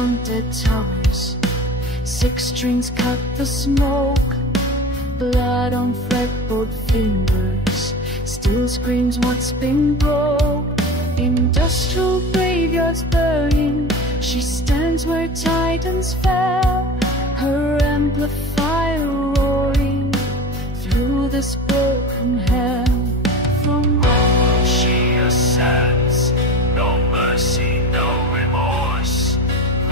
on dead towers. Six strings cut the smoke. Blood on fretboard fingers still screams what's been broke. Industrial graveyards burning, she stands where titans fell, her amplifier roaring through this broken hell. From where she ascends, no mercy, no remorse.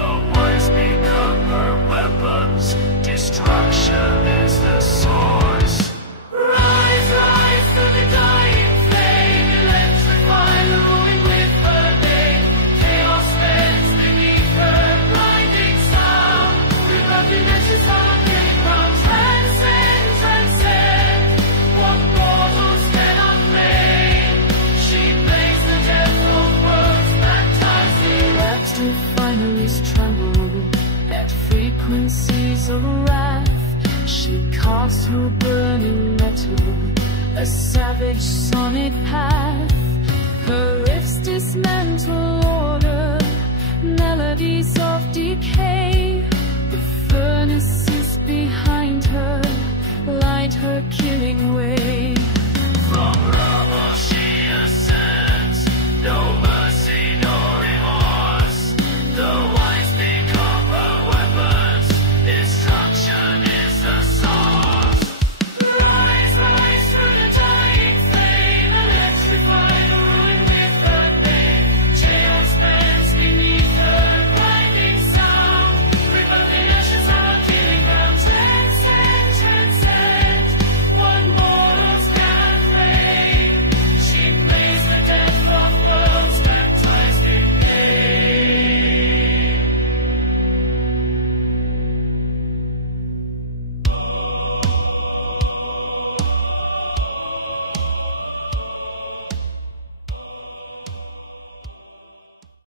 The ones become her weapons, destruction is the source. Rise, rise to the dying flame, electrify the ruin with her name. Chaos bends beneath her blinding sound. With recognitions on a playground, transcend, transcend what mortals cannot blame. She plays the death of words that ties the Wax refineries tremble at frequencies of wrath. She carves through burning metal a savage sonic path. Her riffs dismantle order, melodies